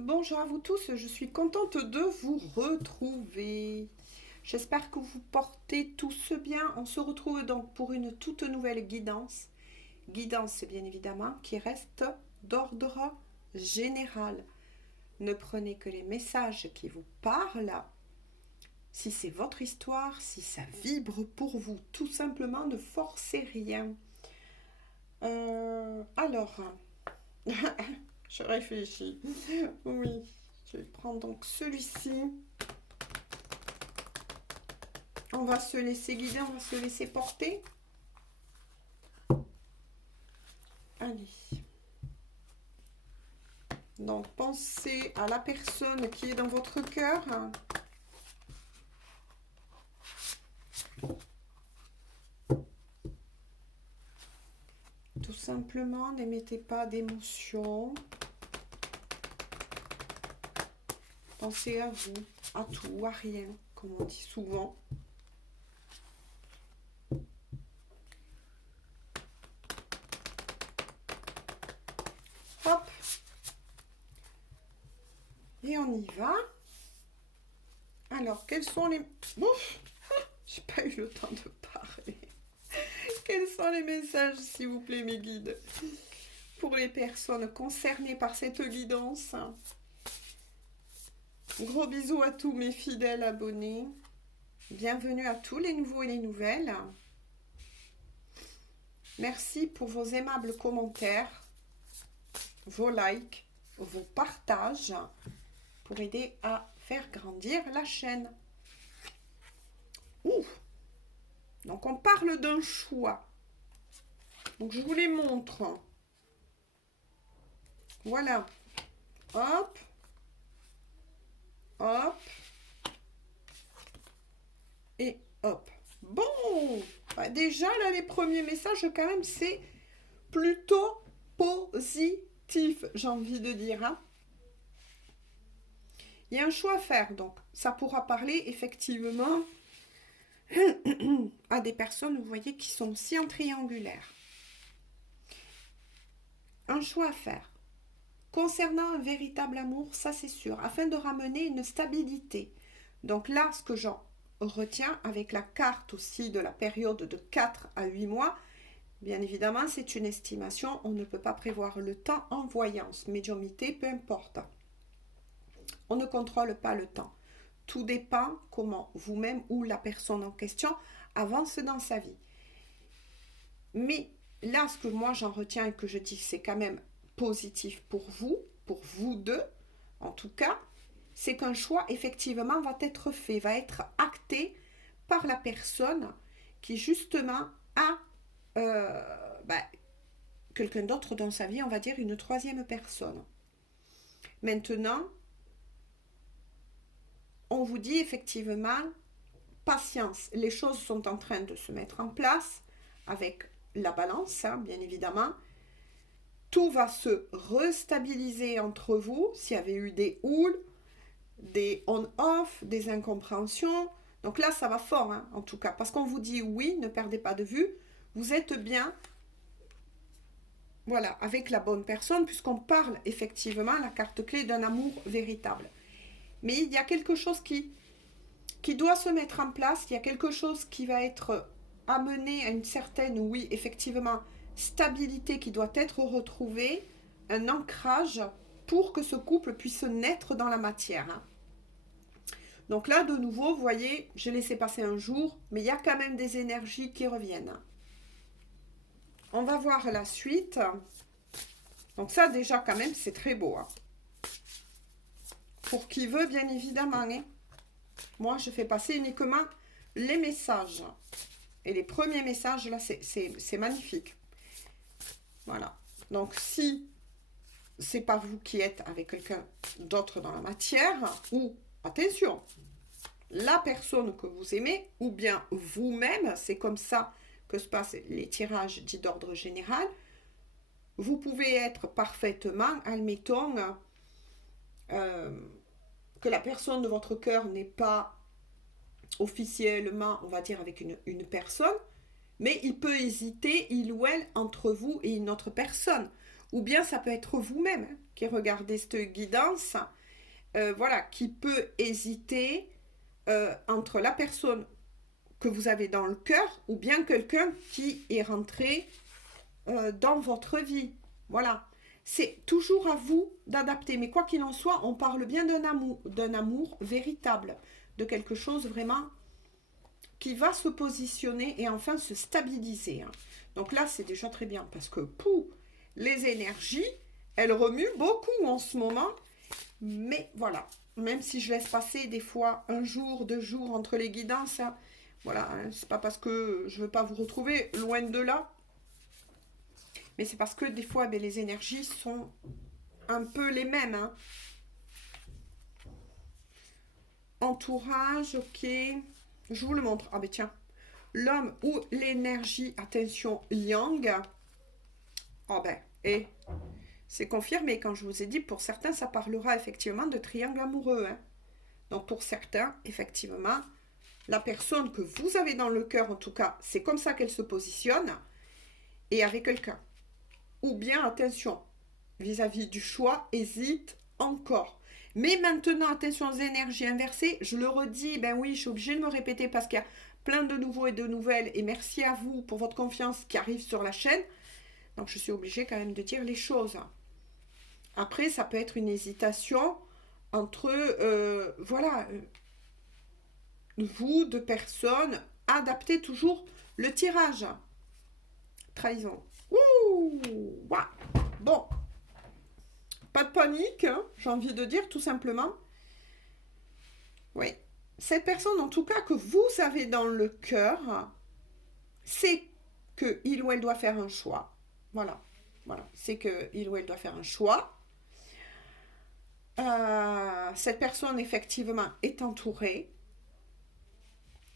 Bonjour à vous tous, je suis contente de vous retrouver. J'espère que vous portez tous bien. On se retrouve donc pour une toute nouvelle guidance. Guidance, bien évidemment, qui reste d'ordre général. Ne prenez que les messages qui vous parlent. Si c'est votre histoire, si ça vibre pour vous, tout simplement, ne forcez rien. Alors, je réfléchis. Oui, je vais prendre donc celui-ci. On va se laisser guider, on va se laisser porter. Allez. Donc, pensez à la personne qui est dans votre cœur. Tout simplement, n'émettez pas d'émotion. Pensez à vous, à tout, à rien, comme on dit souvent. Hop. Et on y va. Alors, quels sont les... Ouf, j'ai pas eu le temps de parler. Quels sont les messages, s'il vous plaît, mes guides, pour les personnes concernées par cette guidance? Gros bisous à tous mes fidèles abonnés. Bienvenue à tous les nouveaux et les nouvelles. Merci pour vos aimables commentaires, vos likes, vos partages pour aider à faire grandir la chaîne. Ouh. Donc on parle d'un choix. Donc je vous les montre. Voilà. Hop. Hop. Et hop. Bon. Bah, déjà là les premiers messages quand même c'est plutôt positif, j'ai envie de dire. Hein. Il y a un choix à faire, donc ça pourra parler effectivement à des personnes, vous voyez, qui sont aussi en triangulaire. Un choix à faire. Concernant un véritable amour, ça c'est sûr, afin de ramener une stabilité. Donc là, ce que j'en retiens avec la carte aussi de la période de 4 à 8 mois, bien évidemment, c'est une estimation, on ne peut pas prévoir le temps en voyance, médiumnité, peu importe. On ne contrôle pas le temps. Tout dépend comment vous-même ou la personne en question avance dans sa vie. Mais là, ce que moi j'en retiens et que je dis c'est quand même positif pour vous deux, en tout cas, c'est qu'un choix effectivement va être fait, va être acté par la personne qui justement a quelqu'un d'autre dans sa vie, on va dire une troisième personne. Maintenant, on vous dit effectivement, patience, les choses sont en train de se mettre en place avec la balance, hein, bien évidemment. Tout va se restabiliser entre vous, s'il y avait eu des houles, des on-off, des incompréhensions. Donc là, ça va fort, hein, en tout cas, parce qu'on vous dit oui, ne perdez pas de vue, vous êtes bien, voilà, avec la bonne personne, puisqu'on parle effectivement, la carte clé d'un amour véritable. Mais il y a quelque chose qui doit se mettre en place, il y a quelque chose qui va être amené à une certaine, oui, effectivement, stabilité qui doit être retrouvée, un ancrage pour que ce couple puisse naître dans la matière. Hein. Donc là, de nouveau, vous voyez, j'ai laissé passer un jour, mais il y a quand même des énergies qui reviennent. On va voir la suite. Donc ça, déjà, quand même, c'est très beau. Hein. Pour qui veut, bien évidemment. Hein. Moi, je fais passer uniquement les messages. Et les premiers messages, là, c'est magnifique. Voilà. Donc, si c'est pas vous qui êtes avec quelqu'un d'autre dans la matière, ou, attention, la personne que vous aimez, ou bien vous-même, c'est comme ça que se passent les tirages dits d'ordre général, vous pouvez être parfaitement, admettons, que la personne de votre cœur n'est pas officiellement, on va dire, avec une personne, mais il peut hésiter, il ou elle, entre vous et une autre personne. Ou bien ça peut être vous-même qui regardez cette guidance, voilà, qui peut hésiter entre la personne que vous avez dans le cœur ou bien quelqu'un qui est rentré dans votre vie. Voilà. C'est toujours à vous d'adapter. Mais quoi qu'il en soit, on parle bien d'un amour véritable, de quelque chose vraiment qui va se positionner et enfin se stabiliser. Hein. Donc là, c'est déjà très bien parce que les énergies, elles remuent beaucoup en ce moment. Mais voilà, même si je laisse passer des fois 1 jour, 2 jours entre les guidances, hein, voilà, hein, c'est pas parce que je veux pas vous retrouver, loin de là. Mais c'est parce que des fois, ben, les énergies sont un peu les mêmes. Hein. Entourage, ok. Je vous le montre. Ah ben tiens. L'homme ou l'énergie, attention, yang. Oh ben, et c'est confirmé quand je vous ai dit, pour certains, ça parlera effectivement de triangle amoureux. Hein. Donc pour certains, effectivement, la personne que vous avez dans le cœur, en tout cas, c'est comme ça qu'elle se positionne, et avec quelqu'un. Ou bien, attention, vis-à-vis du choix, hésite encore. Mais maintenant, attention aux énergies inversées, je le redis, ben oui, je suis obligée de me répéter parce qu'il y a plein de nouveaux et de nouvelles, et merci à vous pour votre confiance qui arrive sur la chaîne. Donc je suis obligée quand même de dire les choses. Après, ça peut être une hésitation entre, voilà, vous, deux personnes, adaptez toujours le tirage. Trahison. Ouh, ouah. Bon, pas de panique, hein, j'ai envie de dire tout simplement. Oui, cette personne en tout cas que vous avez dans le cœur, c'est qu'il ou elle doit faire un choix. Voilà, voilà, c'est qu'il ou elle doit faire un choix. Cette personne effectivement est entourée,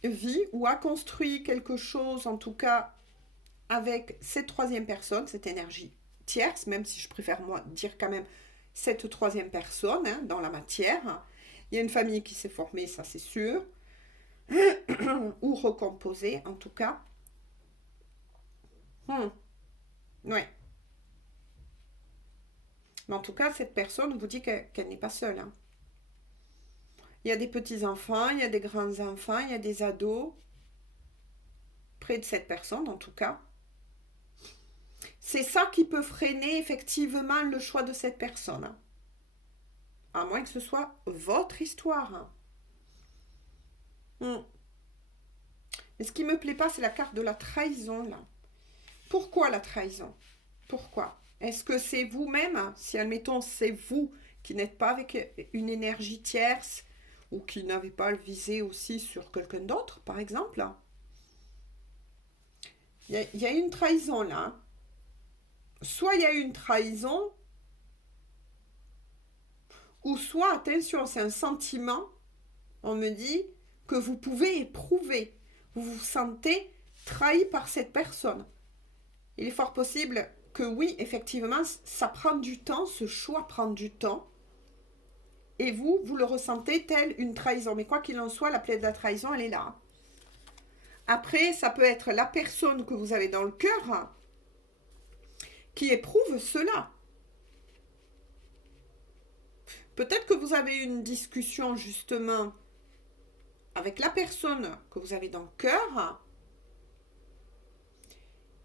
vit ou a construit quelque chose en tout cas avec cette troisième personne, cette énergie tierce, même si je préfère moi dire quand même cette troisième personne hein, dans la matière. Il y a une famille qui s'est formée, ça c'est sûr, ou recomposée en tout cas. Ouais. Mais en tout cas, cette personne vous dit qu'elle n'est pas seule. Hein. Il y a des petits-enfants, il y a des grands-enfants, il y a des ados près de cette personne en tout cas. C'est ça qui peut freiner effectivement le choix de cette personne. Hein. À moins que ce soit votre histoire. Hein. Mais ce qui me plaît pas, c'est la carte de la trahison là. Pourquoi la trahison? Pourquoi? Est-ce que c'est vous-même, si admettons c'est vous qui n'êtes pas avec une énergie tierce ou qui n'avez pas le visé aussi sur quelqu'un d'autre, par exemple? Il y a une trahison là. Soit il y a une trahison, ou soit, attention, c'est un sentiment, on me dit, que vous pouvez éprouver. Vous vous sentez trahi par cette personne. Il est fort possible que oui, effectivement, ça prend du temps, ce choix prend du temps. Et vous le ressentez tel une trahison. Mais quoi qu'il en soit, la plaie de la trahison, elle est là. Après, ça peut être la personne que vous avez dans le cœur qui éprouve cela. Peut-être que vous avez une discussion justement avec la personne que vous avez dans le cœur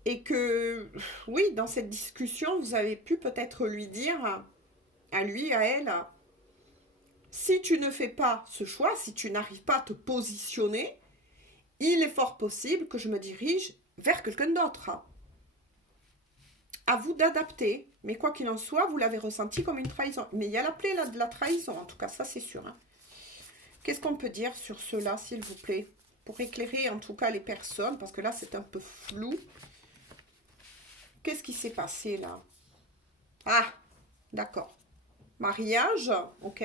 et que, oui, dans cette discussion, vous avez pu peut-être lui dire, à lui, à elle, si tu ne fais pas ce choix, si tu n'arrives pas à te positionner, il est fort possible que je me dirige vers quelqu'un d'autre. À vous d'adapter, mais quoi qu'il en soit, vous l'avez ressenti comme une trahison. Mais il y a la plaie là, de la trahison, en tout cas, ça c'est sûr. Hein. Qu'est-ce qu'on peut dire sur cela, s'il vous plaît? Pour éclairer en tout cas les personnes, parce que là c'est un peu flou. Qu'est-ce qui s'est passé là? Ah, d'accord. Mariage, ok.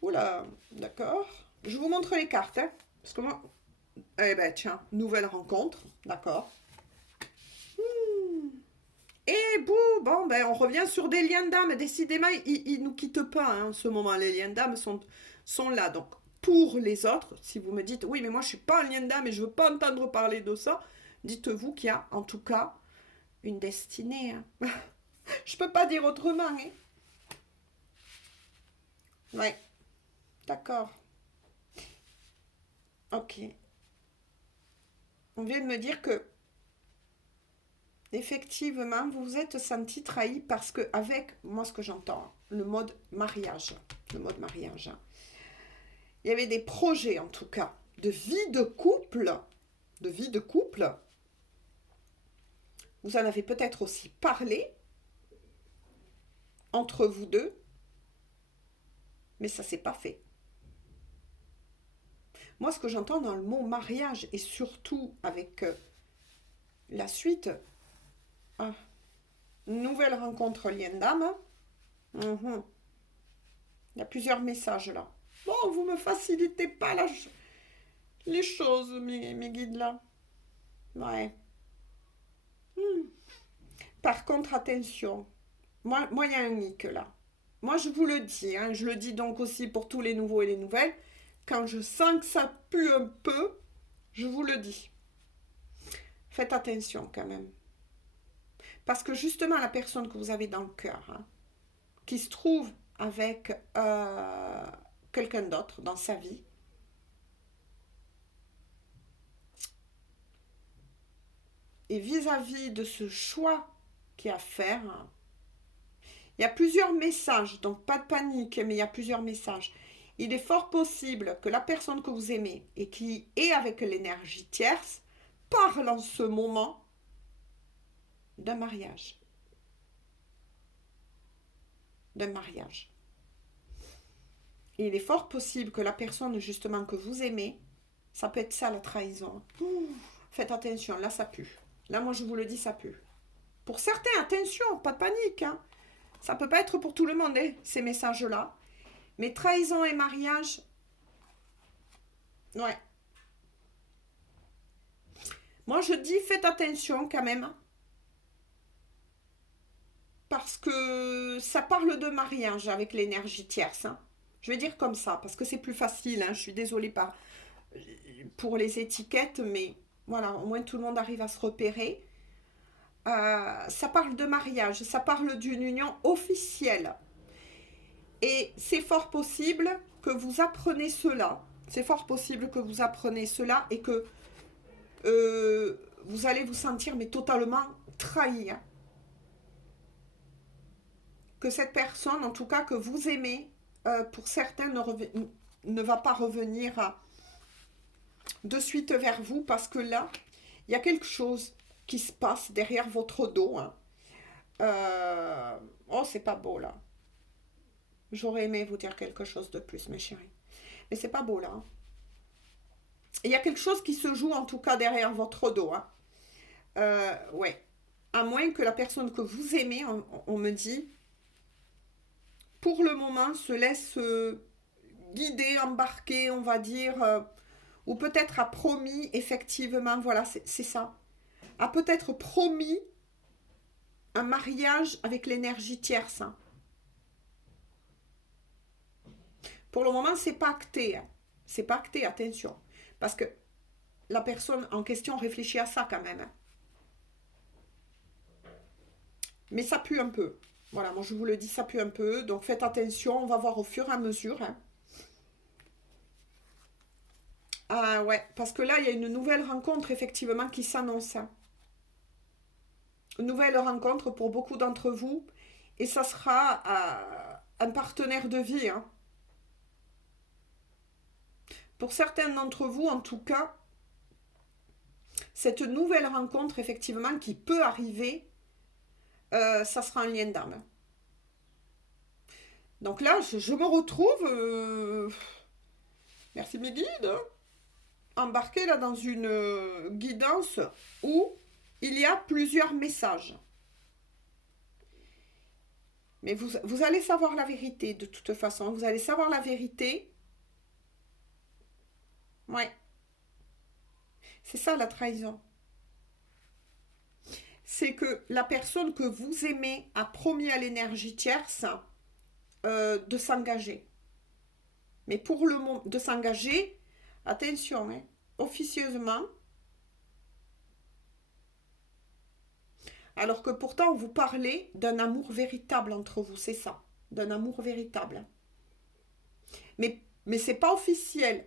Oula, d'accord. Je vous montre les cartes, hein, parce que moi... Eh ben tiens, nouvelle rencontre, d'accord. Et bon, ben on revient sur des liens d'âme. Décidément, ils ne nous quittent pas hein, en ce moment. Les liens d'âme sont là. Donc, pour les autres, si vous me dites, oui, mais moi, je ne suis pas un lien d'âme et je ne veux pas entendre parler de ça, dites-vous qu'il y a, en tout cas, une destinée. Hein. Je ne peux pas dire autrement. Hein. Ouais, d'accord. Ok. On vient de me dire que effectivement, vous vous êtes senti trahi parce que avec moi ce que j'entends, le mode mariage, hein, il y avait des projets en tout cas de vie de couple. Vous en avez peut-être aussi parlé entre vous deux, mais ça s'est pas fait. Moi, ce que j'entends dans le mot mariage et surtout avec la suite, ah, nouvelle rencontre lien d'âme. Mhm. Il y a plusieurs messages là. Bon, vous me facilitez pas les choses, mes guides là. Ouais. Hmm. Par contre, attention. Il y a un hic là. Moi, je vous le dis, hein, je le dis donc aussi pour tous les nouveaux et les nouvelles. Quand je sens que ça pue un peu, je vous le dis. Faites attention quand même. Parce que justement, la personne que vous avez dans le cœur, hein, qui se trouve avec quelqu'un d'autre dans sa vie, et vis-à-vis de ce choix qu'il y a à faire, hein, il y a plusieurs messages, donc pas de panique, mais il y a plusieurs messages. Il est fort possible que la personne que vous aimez et qui est avec l'énergie tierce parle en ce moment d'un mariage. D'un mariage. Et il est fort possible que la personne justement que vous aimez, ça peut être ça la trahison. Ouh, faites attention, là ça pue. Là moi je vous le dis, ça pue. Pour certains, attention, pas de panique. Hein. Ça peut pas être pour tout le monde, hein, ces messages-là. Mais trahison et mariage, ouais. Moi je dis, faites attention quand même. Parce que ça parle de mariage avec l'énergie tierce. Hein. Je vais dire comme ça, parce que c'est plus facile. Hein. Je suis désolée pour les étiquettes, mais voilà, au moins tout le monde arrive à se repérer. Ça parle de mariage, ça parle d'une union officielle. Et c'est fort possible que vous apprenez cela. C'est fort possible que vous apprenez cela et que vous allez vous sentir mais totalement trahi. Hein. Que cette personne, en tout cas que vous aimez, pour certains ne va pas revenir de suite vers vous parce que là, il y a quelque chose qui se passe derrière votre dos. Hein. Oh, c'est pas beau là. J'aurais aimé vous dire quelque chose de plus, mes chéris. Mais c'est pas beau là. Hein. Il y a quelque chose qui se joue en tout cas derrière votre dos. Hein. Ouais. À moins que la personne que vous aimez, on me dit, pour le moment, se laisse guider, embarquer, on va dire, ou peut-être a promis, effectivement, voilà, c'est ça, a peut-être promis un mariage avec l'énergie tierce. Hein. Pour le moment, c'est pas acté. Hein. C'est pas acté, attention. Parce que la personne en question réfléchit à ça quand même. Hein. Mais ça pue un peu. Voilà, moi je vous le dis, ça pue un peu. Donc faites attention, on va voir au fur et à mesure. Hein. Ah ouais, parce que là, il y a une nouvelle rencontre effectivement qui s'annonce. Hein. Une nouvelle rencontre pour beaucoup d'entre vous. Et ça sera un partenaire de vie. Hein. Pour certains d'entre vous, en tout cas, cette nouvelle rencontre, effectivement, qui peut arriver, ça sera un lien d'âme. Donc là, je me retrouve, merci mes guides, hein, embarquée là dans une guidance où il y a plusieurs messages. Mais vous allez savoir la vérité de toute façon. Vous allez savoir la vérité. Ouais, c'est ça la trahison. C'est que la personne que vous aimez a promis à l'énergie tierce de s'engager. Mais pour le moment, de s'engager, attention, hein, officieusement, alors que pourtant vous parlez d'un amour véritable entre vous, c'est ça, d'un amour véritable. Mais c'est pas officiel.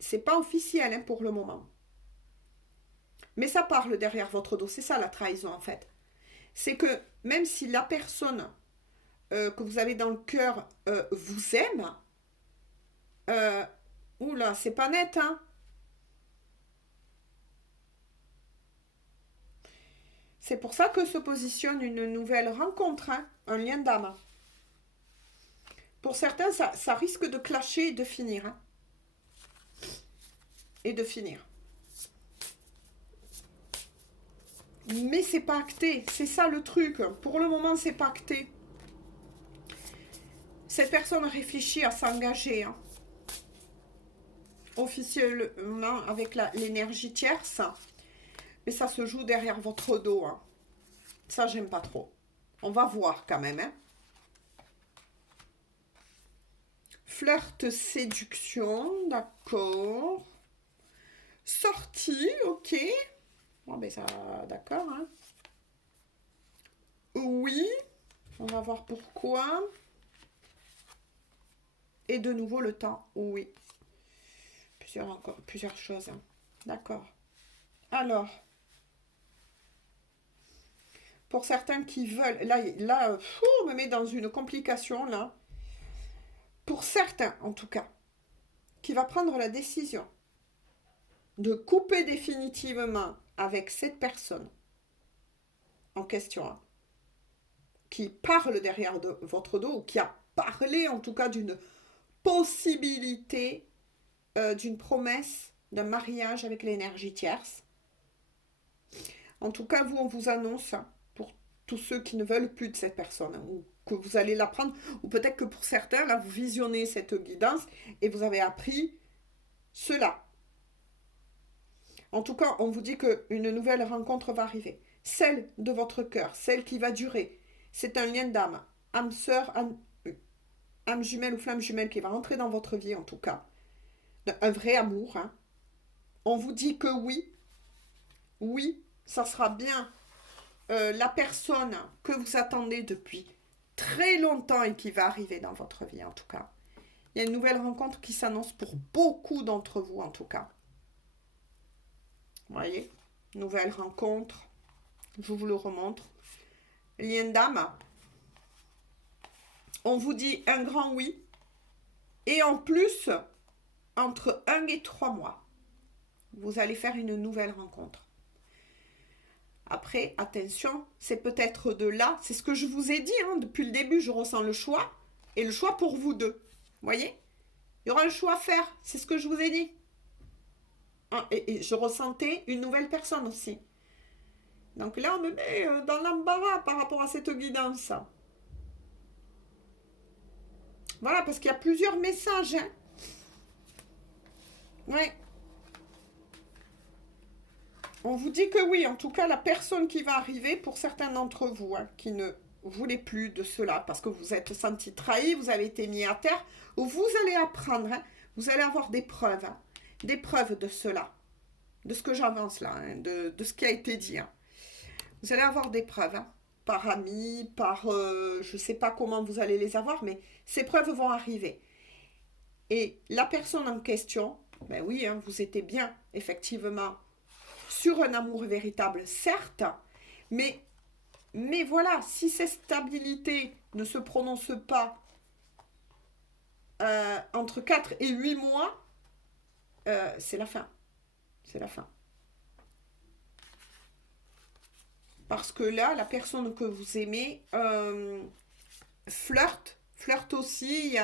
C'est pas officiel, hein, pour le moment. Mais ça parle derrière votre dos. C'est ça la trahison, en fait. C'est que même si la personne que vous avez dans le cœur vous aime, euh, oula, c'est pas net, hein. C'est pour ça que se positionne une nouvelle rencontre, hein, un lien d'âme. Pour certains, ça risque de clasher et de finir, hein. Et de finir. Mais c'est pas acté, c'est ça le truc. Pour le moment, c'est pas acté. Cette personne réfléchit à s'engager, hein, officiellement avec l'énergie tierce. Mais ça se joue derrière votre dos, hein. Ça, j'aime pas trop. On va voir quand même, hein. Flirt, séduction, d'accord. Sortie, ok. Bon, ben ça, d'accord, hein. Oui, on va voir pourquoi. Et de nouveau le temps, oui. Plusieurs choses, hein. D'accord. Alors, pour certains qui veulent, là, on me met dans une complication, là. Pour certains, en tout cas, qui va prendre la décision de couper définitivement avec cette personne en question, hein, qui parle derrière votre dos, ou qui a parlé en tout cas d'une possibilité, d'une promesse d'un mariage avec l'énergie tierce. En tout cas, vous, on vous annonce, hein, pour tous ceux qui ne veulent plus de cette personne, hein, ou que vous allez l'apprendre, ou peut-être que pour certains, là, vous visionnez cette guidance et vous avez appris cela. En tout cas, on vous dit qu'une nouvelle rencontre va arriver. Celle de votre cœur, celle qui va durer. C'est un lien d'âme, âme sœur, âme jumelle ou flamme jumelle qui va rentrer dans votre vie, en tout cas. Un vrai amour, hein. On vous dit que oui, ça sera bien la personne que vous attendez depuis très longtemps et qui va arriver dans votre vie, en tout cas. Il y a une nouvelle rencontre qui s'annonce pour beaucoup d'entre vous, en tout cas. Vous voyez, nouvelle rencontre, je vous le remontre. Lien d'âme. On vous dit un grand oui. Et en plus, entre 1 et 3 mois, vous allez faire une nouvelle rencontre. Après, attention, c'est peut-être de là, c'est ce que je vous ai dit, hein, depuis le début, je ressens le choix, et le choix pour vous deux. Vous voyez? Il y aura un choix à faire, c'est ce que je vous ai dit. Et je ressentais une nouvelle personne aussi. Donc là, on me met dans l'embarras par rapport à cette guidance. Voilà, parce qu'il y a plusieurs messages, hein. Ouais. On vous dit que oui, en tout cas, la personne qui va arriver, pour certains d'entre vous, hein, qui ne voulaient plus de cela, parce que vous êtes senti trahi, vous avez été mis à terre, vous allez apprendre, hein, vous allez avoir des preuves, hein, des preuves de cela, de ce que j'avance là, hein, de ce qui a été dit, hein. Vous allez avoir des preuves, hein, par amis, par... je ne sais pas comment vous allez les avoir, mais ces preuves vont arriver. Et la personne en question, ben oui, hein, vous étiez bien, effectivement, sur un amour véritable, certes, mais voilà, si cette stabilité ne se prononce pas entre 4 et 8 mois, c'est la fin. C'est la fin. Parce que là, la personne que vous aimez flirte aussi.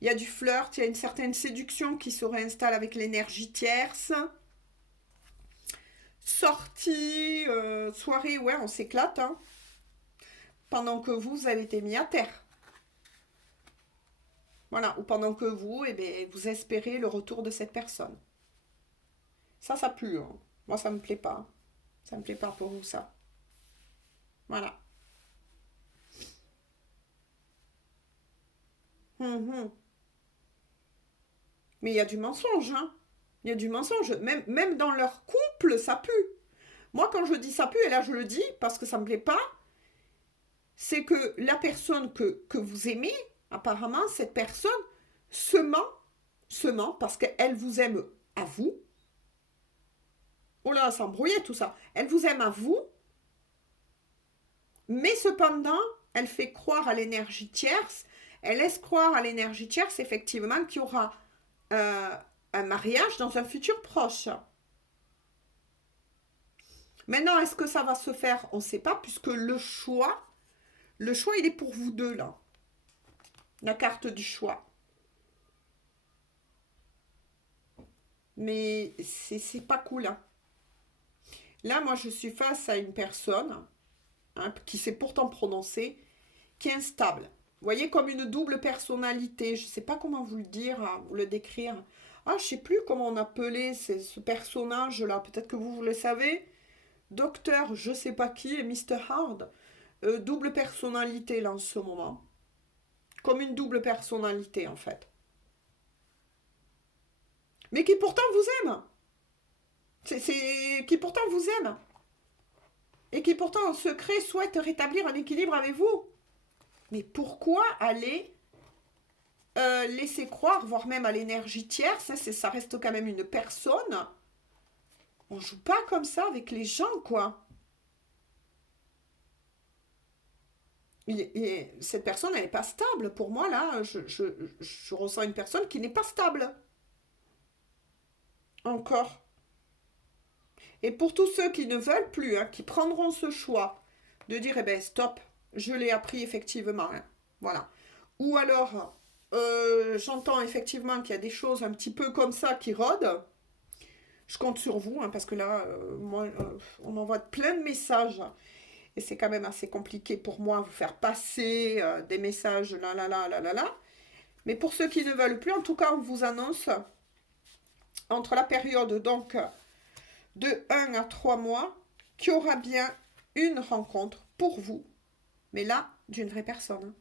Il y a du flirt, il y a une certaine séduction qui se réinstalle avec l'énergie tierce. Sortie, soirée, ouais, on s'éclate, hein. Pendant que vous avez été mis à terre. Voilà, ou pendant que vous, eh bien, vous espérez le retour de cette personne. Ça pue, hein. Moi, ça me plaît pas. Ça me plaît pas pour vous, ça. Voilà. Mhm. Mais il y a du mensonge, hein. Il y a du mensonge. Même dans leur couple, ça pue. Moi, quand je dis ça pue, et là je le dis parce que ça me plaît pas, c'est que la personne que vous aimez, apparemment, cette personne se ment parce qu'elle vous aime à vous. Oh là, s'embrouiller tout ça. Elle vous aime à vous, mais cependant, elle fait croire à l'énergie tierce, elle laisse croire à l'énergie tierce, effectivement, qu'il y aura un mariage dans un futur proche. Maintenant, est-ce que ça va se faire? On ne sait pas, puisque le choix, il est pour vous deux, là. La carte du choix. Mais c'est pas cool, hein. Là, moi, je suis face à une personne qui s'est pourtant prononcée, qui est instable. Vous voyez, comme une double personnalité. Je ne sais pas comment vous le dire, vous le décrire. Ah, je ne sais plus comment on appelait ce personnage-là. Peut-être que vous le savez. Docteur, je ne sais pas qui, et Mr. Hard. Double personnalité, là, en ce moment. Comme une double personnalité, en fait. Mais qui pourtant vous aime. Qui pourtant vous aime. Et qui pourtant, en secret, souhaite rétablir un équilibre avec vous. Mais pourquoi aller laisser croire, voire même à l'énergie tierce, hein, ça reste quand même une personne. On joue pas comme ça avec les gens, quoi. Cette personne, elle n'est pas stable. Pour moi, là, je ressens une personne qui n'est pas stable. Encore. Et pour tous ceux qui ne veulent plus, hein, qui prendront ce choix de dire, eh ben stop, je l'ai appris effectivement. Hein, voilà. Ou alors, j'entends effectivement qu'il y a des choses un petit peu comme ça qui rôdent. Je compte sur vous, hein, parce que là, moi, on m'envoie plein de messages. Et c'est quand même assez compliqué pour moi vous faire passer des messages là, là, là, là, là, là. Mais pour ceux qui ne veulent plus, en tout cas, on vous annonce entre la période donc de 1 à 3 mois qu'il y aura bien une rencontre pour vous. Mais là, d'une vraie personne. Hein.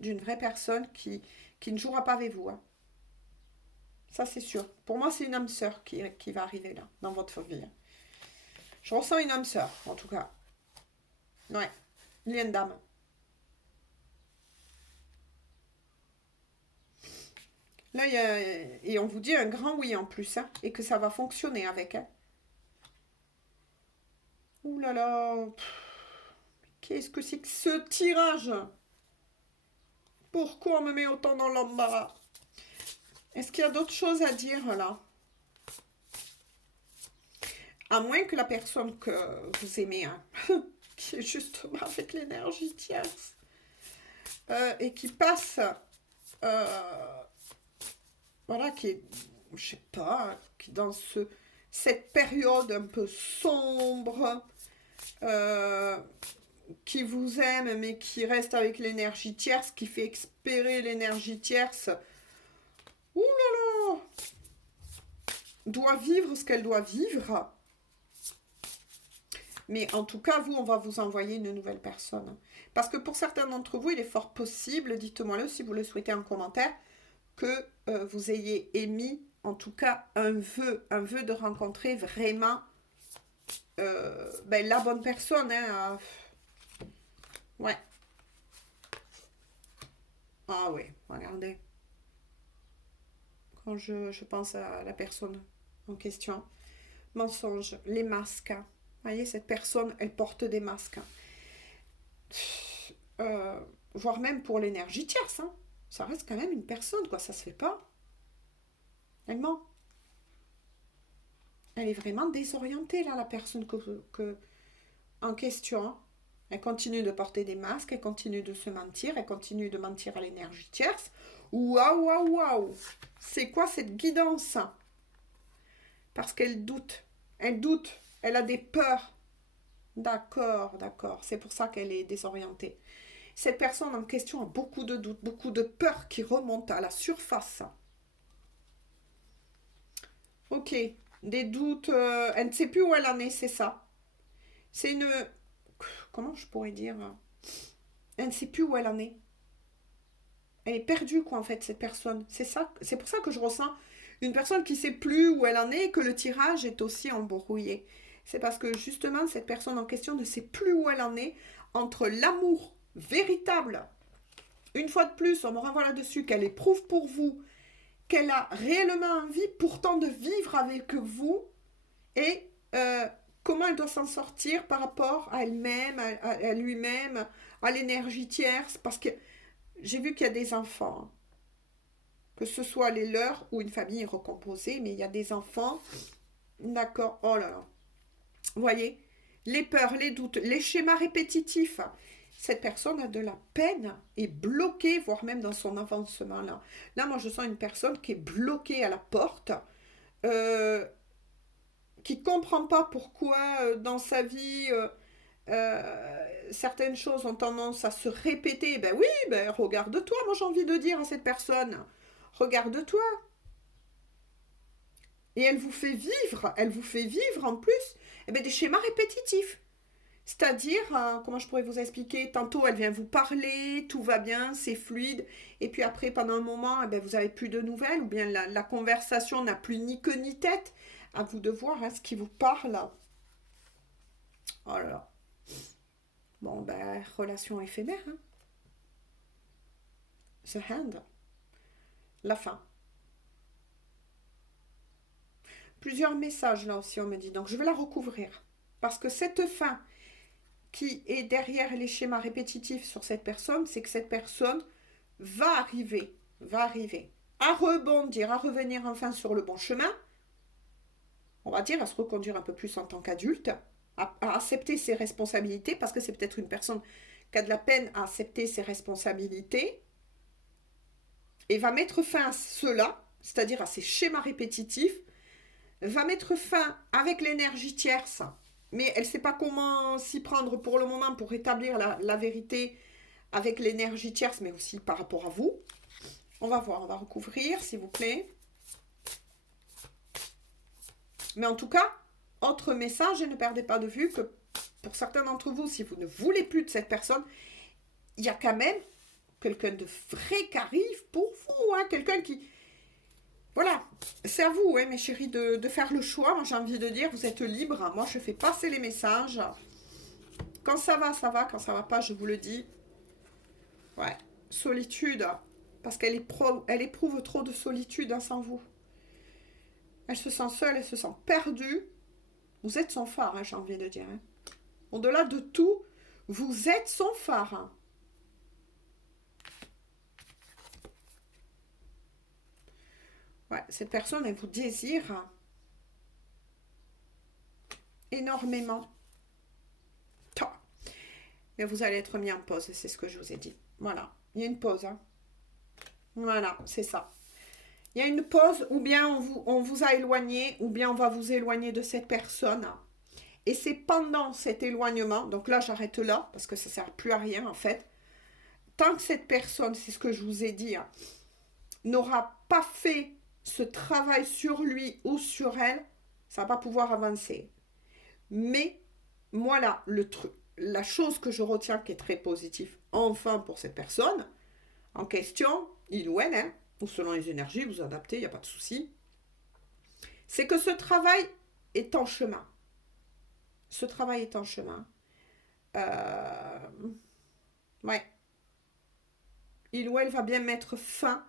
D'une vraie personne qui ne jouera pas avec vous. Hein. Ça, c'est sûr. Pour moi, c'est une âme sœur qui va arriver là, dans votre vie. Je ressens une âme sœur, en tout cas. Ouais, lien d'âme. Là, et on vous dit un grand oui en plus, hein, et que ça va fonctionner avec. Hein. Ouh là là, qu'est-ce que c'est que ce tirage? Pourquoi on me met autant dans l'embarras? Est-ce qu'il y a d'autres choses à dire là? À moins que la personne que vous aimez, hein, qui est justement avec l'énergie tierce, et qui passe, voilà, qui est, je sais pas, qui dans cette période un peu sombre, qui vous aime mais qui reste avec l'énergie tierce, qui fait expirer l'énergie tierce, ouh là là, doit vivre ce qu'elle doit vivre. Mais en tout cas, vous, on va vous envoyer une nouvelle personne. Parce que pour certains d'entre vous, il est fort possible, dites-moi-le si vous le souhaitez en commentaire, que vous ayez émis, en tout cas, un vœu de rencontrer vraiment la bonne personne. Hein, ouais. Ah oui, regardez. Quand je pense à la personne en question. Mensonge, les masques. Hein. Vous voyez, cette personne, elle porte des masques. Voire même pour l'énergie tierce. Hein. Ça reste quand même une personne, quoi. Ça se fait pas. Elle ment. Elle est vraiment désorientée, là, la personne en question. Hein. Elle continue de porter des masques, elle continue de se mentir, elle continue de mentir à l'énergie tierce. Waouh, waouh, waouh! C'est quoi cette guidance? Parce qu'elle doute. Elle doute. Elle a des peurs. D'accord, d'accord. C'est pour ça qu'elle est désorientée. Cette personne en question a beaucoup de doutes, beaucoup de peurs qui remontent à la surface. Ok. Des doutes. Elle ne sait plus où elle en est, c'est ça. C'est une... Comment je pourrais dire? Elle ne sait plus où elle en est. Elle est perdue, quoi, en fait, cette personne. C'est ça. C'est pour ça que je ressens une personne qui ne sait plus où elle en est et que le tirage est aussi embrouillé. C'est parce que, justement, cette personne en question ne sait plus où elle en est entre l'amour véritable une fois de plus, on me renvoie là-dessus qu'elle éprouve pour vous, qu'elle a réellement envie pourtant de vivre avec vous et comment elle doit s'en sortir par rapport à elle-même, à lui-même, à l'énergie tierce. Parce que j'ai vu qu'il y a des enfants, hein, que ce soit les leurs ou une famille recomposée, mais il y a des enfants, d'accord, oh là là, vous voyez, les peurs, les doutes, les schémas répétitifs. Cette personne a de la peine, est bloquée, voire même dans son avancement là. Là, moi, je sens une personne qui est bloquée à la porte, euh, qui ne comprend pas pourquoi dans sa vie, certaines choses ont tendance à se répéter. Ben oui, ben regarde-toi, moi j'ai envie de dire à cette personne, regarde-toi. Et elle vous fait vivre en plus eh ben, des schémas répétitifs. C'est-à-dire, comment je pourrais vous expliquer, tantôt elle vient vous parler, tout va bien, c'est fluide, et puis après, pendant un moment, eh ben, vous n'avez plus de nouvelles, ou bien la conversation n'a plus ni queue ni tête. À vous de voir hein, ce qui vous parle. Oh là là. Bon, ben, relation éphémère. Hein. The Hand. La fin. Plusieurs messages là aussi, on me dit. Donc, je vais la recouvrir. Parce que cette fin qui est derrière les schémas répétitifs sur cette personne, c'est que cette personne va arriver à rebondir, à revenir enfin sur le bon chemin, on va dire, à se reconduire un peu plus en tant qu'adulte, à accepter ses responsabilités, parce que c'est peut-être une personne qui a de la peine à accepter ses responsabilités, et va mettre fin à cela, c'est-à-dire à ces schémas répétitifs, va mettre fin avec l'énergie tierce, mais elle ne sait pas comment s'y prendre pour le moment pour établir la vérité avec l'énergie tierce, mais aussi par rapport à vous. On va voir, on va recouvrir, s'il vous plaît. Mais en tout cas, autre message, et ne perdez pas de vue que pour certains d'entre vous, si vous ne voulez plus de cette personne, il y a quand même quelqu'un de vrai qui arrive pour vous, hein, quelqu'un qui... Voilà, c'est à vous, hein, mes chéris, de faire le choix. Moi, j'ai envie de dire, vous êtes libres. Moi, je fais passer les messages. Quand ça va, ça va. Quand ça va pas, je vous le dis. Ouais, solitude. Parce elle éprouve trop de solitude hein, sans vous. Elle se sent seule, elle se sent perdue. Vous êtes son phare, hein, j'ai envie de dire. Hein. Au-delà de tout, vous êtes son phare. Hein. Ouais, cette personne, elle vous désire énormément. Mais vous allez être mis en pause, c'est ce que je vous ai dit. Voilà, il y a une pause. Hein. Voilà, c'est ça. Il y a une pause, ou bien on vous a éloigné, ou bien on va vous éloigner de cette personne. Et c'est pendant cet éloignement, donc là j'arrête là, parce que ça ne sert plus à rien en fait. Tant que cette personne, c'est ce que je vous ai dit, hein, n'aura pas fait ce travail sur lui ou sur elle, ça ne va pas pouvoir avancer. Mais moi là, la chose que je retiens qui est très positive, enfin pour cette personne en question, il ou elle, hein, ou selon les énergies, vous adaptez, il n'y a pas de souci, c'est que ce travail est en chemin. Ce travail est en chemin. Ouais. Il ou elle va bien mettre fin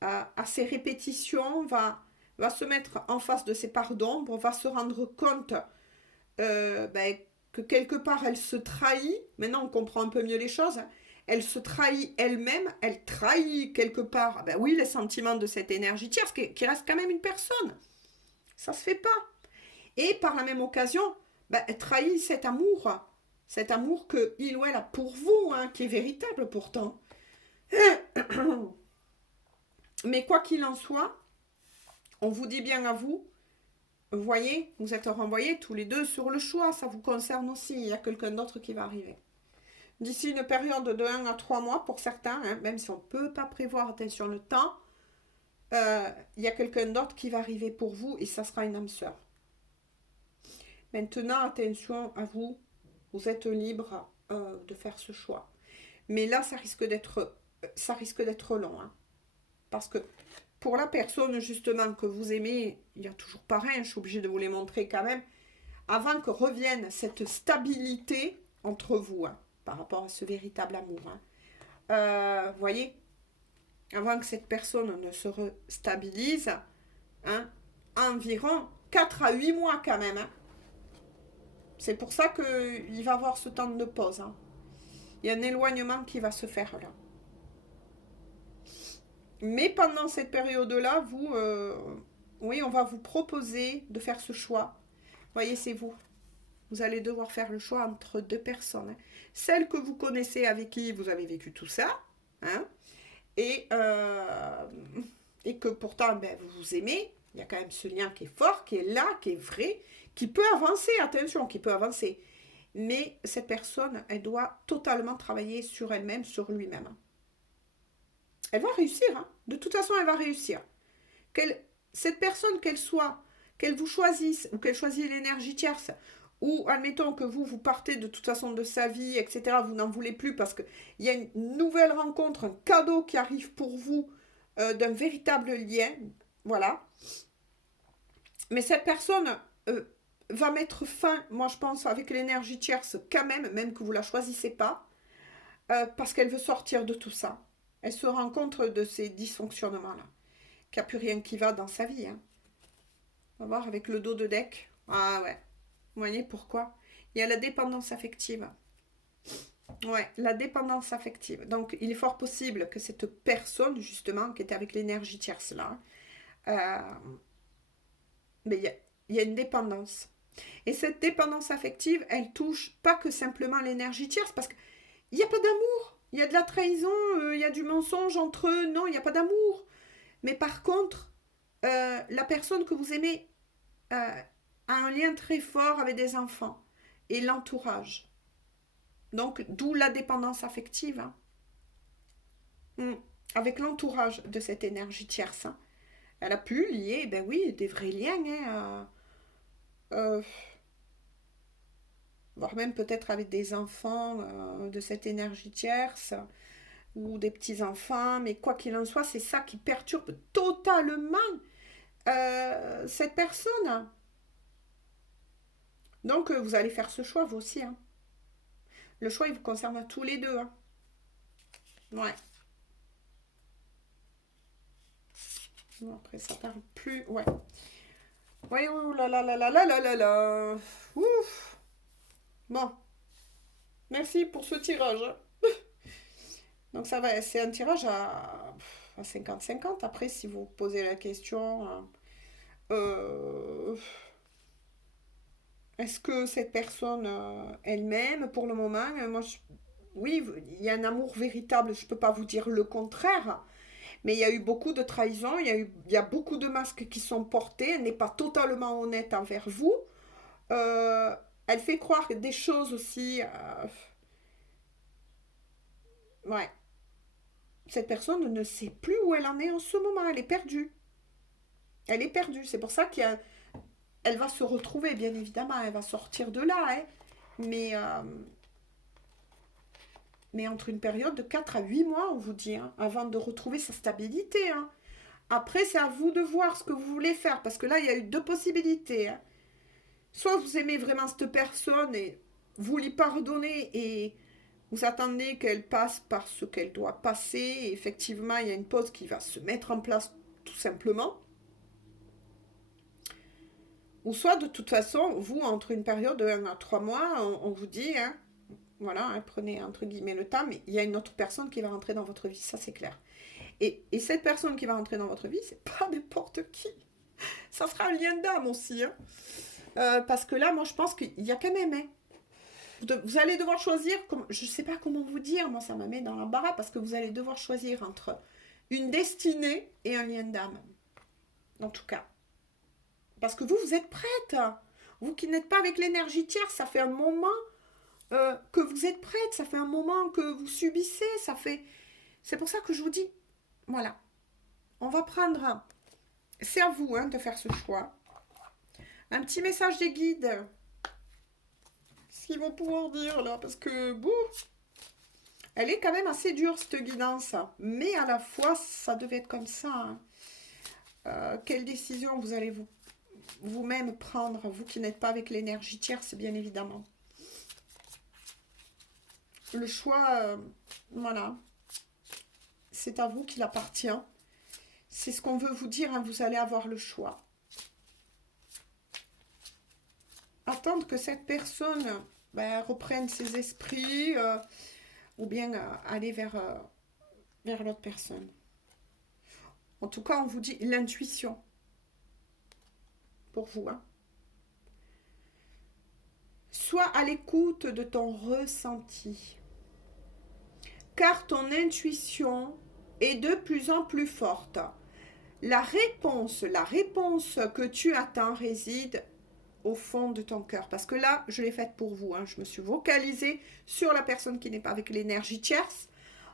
à ces répétitions, va se mettre en face de ses parts d'ombre, va se rendre compte ben, que quelque part elle se trahit. Maintenant on comprend un peu mieux les choses. Elle se trahit elle-même, elle trahit quelque part, ben oui, les sentiments de cette énergie tierce qui reste quand même une personne. Ça se fait pas. Et par la même occasion, ben, elle trahit cet amour que il ou elle a pour vous, hein, qui est véritable pourtant. Mais quoi qu'il en soit, on vous dit bien à vous, vous voyez, vous êtes renvoyés tous les deux sur le choix, ça vous concerne aussi, il y a quelqu'un d'autre qui va arriver. D'ici une période de 1 à 3 mois pour certains, hein, même si on ne peut pas prévoir, attention le temps, il y a quelqu'un d'autre qui va arriver pour vous et ça sera une âme sœur. Maintenant, attention à vous, vous êtes libre de faire ce choix. Mais là, ça risque d'être long, hein, parce que pour la personne justement que vous aimez, il y a toujours pareil, je suis obligée de vous les montrer quand même, avant que revienne cette stabilité entre vous, hein, par rapport à ce véritable amour. Hein. voyez, avant que cette personne ne se stabilise, hein, environ 4 à 8 mois quand même. Hein. C'est pour ça qu'il va avoir ce temps de pause. Hein. Il y a un éloignement qui va se faire là. Mais pendant cette période-là, oui, on va vous proposer de faire ce choix. Voyez, c'est vous. Vous allez devoir faire le choix entre deux personnes. Hein. Celle que vous connaissez, avec qui vous avez vécu tout ça, hein, et, et que pourtant, ben, vous vous aimez. Il y a quand même ce lien qui est fort, qui est là, qui est vrai, qui peut avancer, attention, qui peut avancer. Mais cette personne, elle doit totalement travailler sur elle-même, sur lui-même. Elle va réussir, hein. De toute façon, elle va réussir. Cette personne, qu'elle vous choisisse, ou qu'elle choisisse l'énergie tierce, ou admettons que vous partez de toute façon de sa vie, etc., vous n'en voulez plus parce qu'il y a une nouvelle rencontre, un cadeau qui arrive pour vous, d'un véritable lien, voilà. Mais cette personne va mettre fin, moi je pense, avec l'énergie tierce quand même que vous ne la choisissez pas, parce qu'elle veut sortir de tout ça. Elle se rend compte de ces dysfonctionnements-là, qu'il n'y a plus rien qui va dans sa vie. Hein. On va voir avec le dos de deck. Ah ouais. Vous voyez pourquoi? Il y a la dépendance affective. Ouais, la dépendance affective. Donc, il est fort possible que cette personne, justement, qui était avec l'énergie tierce là, mais il y a une dépendance. Et cette dépendance affective, elle touche pas que simplement l'énergie tierce, parce qu'il n'y a pas d'amour. Il y a de la trahison, il y a du mensonge entre eux. Non, il n'y a pas d'amour. Mais par contre, la personne que vous aimez a un lien très fort avec des enfants et l'entourage. Donc, d'où la dépendance affective. Hein. Avec l'entourage de cette énergie tierce. Hein. Elle a pu lier, ben oui, des vrais liens. Hein, voire même peut-être avec des enfants de cette énergie tierce ou des petits-enfants. Mais quoi qu'il en soit, c'est ça qui perturbe totalement cette personne. Donc, vous allez faire ce choix, vous aussi. Hein. Le choix, il vous concerne à tous les deux. Hein. Ouais. Bon, après, ça parle plus. Ouais. Ouais, ouh là là là là là là là là. Ouf. Bon. Merci pour ce tirage. Hein. Donc, ça va. C'est un tirage à 50-50. Après, si vous posez la question. Est-ce que cette personne elle-même, pour le moment, oui, il y a un amour véritable, je ne peux pas vous dire le contraire, mais il y a eu beaucoup de trahisons, il y a beaucoup de masques qui sont portés, elle n'est pas totalement honnête envers vous. Euh, Elle fait croire des choses aussi. Ouais, cette personne ne sait plus où elle en est en ce moment, elle est perdue. Elle est perdue, c'est pour ça qu'elle va se retrouver, bien évidemment, elle va sortir de là, hein. Mais entre une période de 4 à 8 mois, on vous dit, hein, avant de retrouver sa stabilité. Hein. Après, c'est à vous de voir ce que vous voulez faire, parce que là, il y a eu deux possibilités. Hein. Soit vous aimez vraiment cette personne et vous lui pardonnez et vous attendez qu'elle passe par ce qu'elle doit passer. Et effectivement, il y a une pause qui va se mettre en place tout simplement. Ou soit, de toute façon, vous, entre une période de 1 à 3 mois, on vous dit, hein, voilà, hein, prenez entre guillemets le temps, mais il y a une autre personne qui va rentrer dans votre vie, ça c'est clair. Et cette personne qui va rentrer dans votre vie, c'est pas n'importe qui. Ça sera un lien d'âme aussi. Hein. Parce que là, moi, je pense qu'il y a quand même. Hein, vous allez devoir choisir, je sais pas comment vous dire, moi, ça me met dans l'embarras, parce que vous allez devoir choisir entre une destinée et un lien d'âme. En tout cas. Parce que vous êtes prête. Vous qui n'êtes pas avec l'énergie tierce, ça fait un moment que vous êtes prête, ça fait un moment que vous subissez, ça fait... C'est pour ça que je vous dis, voilà, on va prendre... C'est à vous hein, de faire ce choix. Un petit message des guides. Ce qu'ils vont pouvoir dire là, parce que, bouh, elle est quand même assez dure cette guidance. Mais à la fois, ça devait être comme ça. Hein. Quelle décision vous allez vous-même prendre, vous qui n'êtes pas avec l'énergie tierce, bien évidemment. Le choix, voilà. c'est à vous qu'il appartient. C'est ce qu'on veut vous dire, hein, vous allez avoir le choix. Attendre que cette personne reprenne ses esprits ou bien aller vers l'autre personne. En tout cas, on vous dit l'intuition pour vous. Hein. Sois à l'écoute de ton ressenti. Car ton intuition est de plus en plus forte. La réponse que tu attends réside au fond de ton cœur. Parce que là, je l'ai faite pour vous. Hein. Je me suis vocalisée sur la personne qui n'est pas avec l'énergie tierce.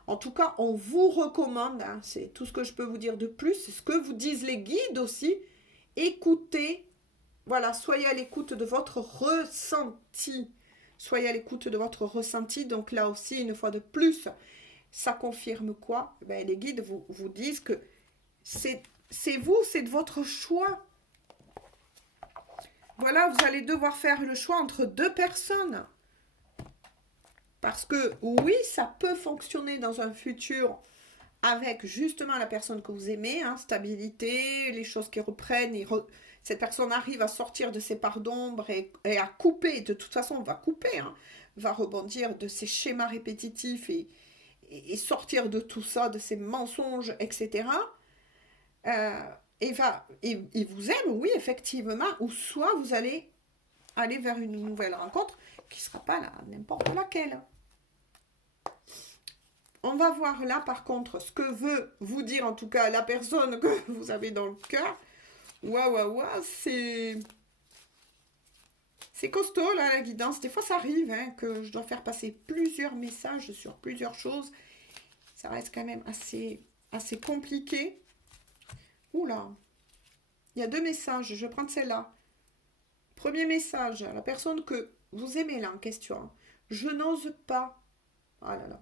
En tout cas, on vous recommande, hein, c'est tout ce que je peux vous dire de plus, c'est ce que vous disent les guides aussi. Écoutez, voilà, soyez à l'écoute de votre ressenti. Soyez à l'écoute de votre ressenti. Donc là aussi, une fois de plus, ça confirme quoi? Les guides vous disent que c'est vous, c'est de votre choix. Voilà, vous allez devoir faire le choix entre deux personnes. Parce que oui, ça peut fonctionner dans un futur avec justement la personne que vous aimez, hein, stabilité, les choses qui reprennent, cette personne arrive à sortir de ses parts d'ombre et à couper, de toute façon on va couper, hein, va rebondir de ces schémas répétitifs et sortir de tout ça, de ces mensonges, etc. Et vous aime, oui, effectivement, ou soit vous allez aller vers une nouvelle rencontre qui ne sera pas n'importe laquelle. On va voir là, par contre, ce que veut vous dire, en tout cas, la personne que vous avez dans le cœur. Waouh, c'est costaud, là, la guidance. Des fois, ça arrive hein, que je dois faire passer plusieurs messages sur plusieurs choses. Ça reste quand même assez compliqué. Oula, il y a 2 messages. Je vais prendre celle-là. Premier message, la personne que vous aimez là en question. Je n'ose pas. Ah là là.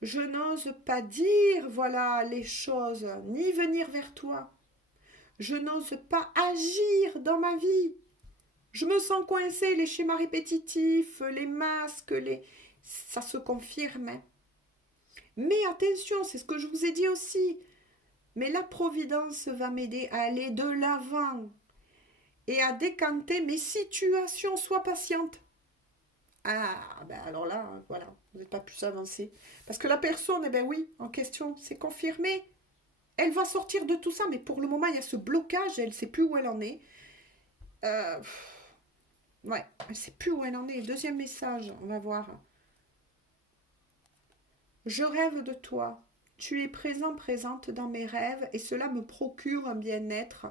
Je n'ose pas dire, voilà, les choses, ni venir vers toi. Je n'ose pas agir dans ma vie. Je me sens coincée, les schémas répétitifs, les masques, ça se confirme. Mais attention, c'est ce que je vous ai dit aussi. Mais la providence va m'aider à aller de l'avant et à décanter mes situations. Sois patiente. Ah, alors là, voilà, vous n'êtes pas plus avancé. Parce que la personne, oui, en question, c'est confirmé. Elle va sortir de tout ça, mais pour le moment, il y a ce blocage, elle ne sait plus où elle en est. Ouais, elle ne sait plus où elle en est. Deuxième message, on va voir. Je rêve de toi. Tu es présente dans mes rêves et cela me procure un bien-être.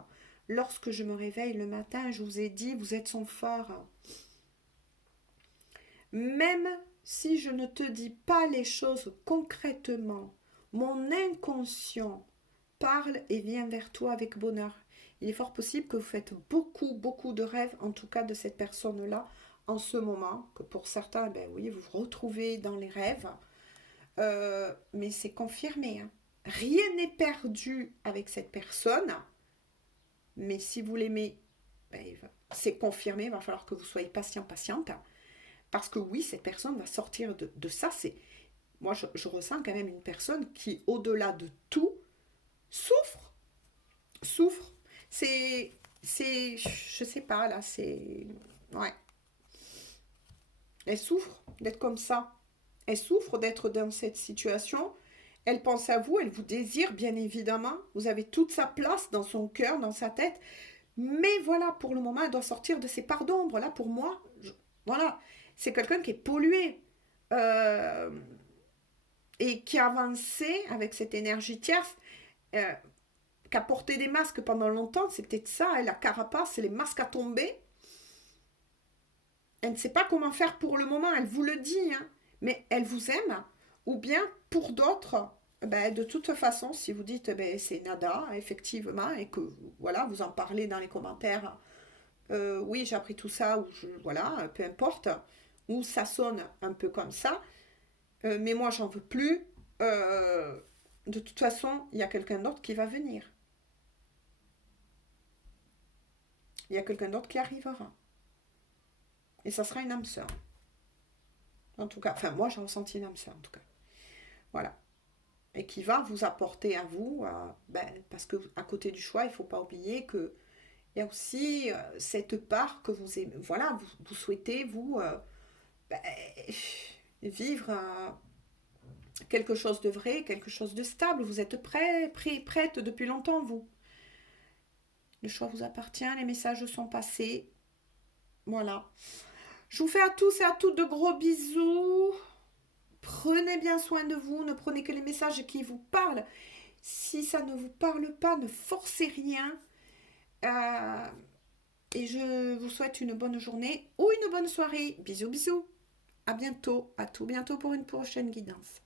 Lorsque je me réveille le matin, je vous ai dit, vous êtes son phare. Même si je ne te dis pas les choses concrètement, mon inconscient parle et vient vers toi avec bonheur. Il est fort possible que vous faites beaucoup de rêves, en tout cas de cette personne-là, en ce moment, que pour certains, oui, vous vous retrouvez dans les rêves. Mais c'est confirmé. Hein. Rien n'est perdu avec cette personne. Mais si vous l'aimez, c'est confirmé. Il va falloir que vous soyez patiente. Parce que oui, cette personne va sortir de ça. Moi, je ressens quand même une personne qui, au-delà de tout, souffre. Je sais pas, là, ouais. Elle souffre d'être comme ça. Elle souffre d'être dans cette situation. Elle pense à vous, elle vous désire, bien évidemment. Vous avez toute sa place dans son cœur, dans sa tête. Mais voilà, pour le moment, elle doit sortir de ses parts d'ombre. Là, pour moi, voilà, c'est quelqu'un qui est pollué. Et qui a avancé avec cette énergie tierce. Qui a porté des masques pendant longtemps. C'est peut-être ça, la carapace, les masques à tomber. Elle ne sait pas comment faire pour le moment, elle vous le dit, hein. Mais elle vous aime, ou bien pour d'autres, de toute façon, si vous dites c'est nada, effectivement, et que voilà, vous en parlez dans les commentaires, oui, j'ai appris tout ça, ou voilà, peu importe, ou ça sonne un peu comme ça, mais moi j'en veux plus, de toute façon, il y a quelqu'un d'autre qui va venir. Il y a quelqu'un d'autre qui arrivera. Et ça sera une âme sœur. En tout cas, enfin moi j'ai ressenti une âme sœur en tout cas. Voilà. et qui va vous apporter à vous, parce que à côté du choix, il ne faut pas oublier que il y a aussi cette part que vous aimez, voilà, vous souhaitez, vous, ben, vivre quelque chose de vrai, quelque chose de stable. Vous êtes prête depuis longtemps, vous. Le choix vous appartient, les messages sont passés. Voilà. Je vous fais à tous et à toutes de gros bisous. Prenez bien soin de vous, ne prenez que les messages qui vous parlent. Si ça ne vous parle pas, ne forcez rien. Euh, et je vous souhaite une bonne journée ou une bonne soirée. Bisous, bisous. À bientôt, à tout bientôt pour une prochaine guidance.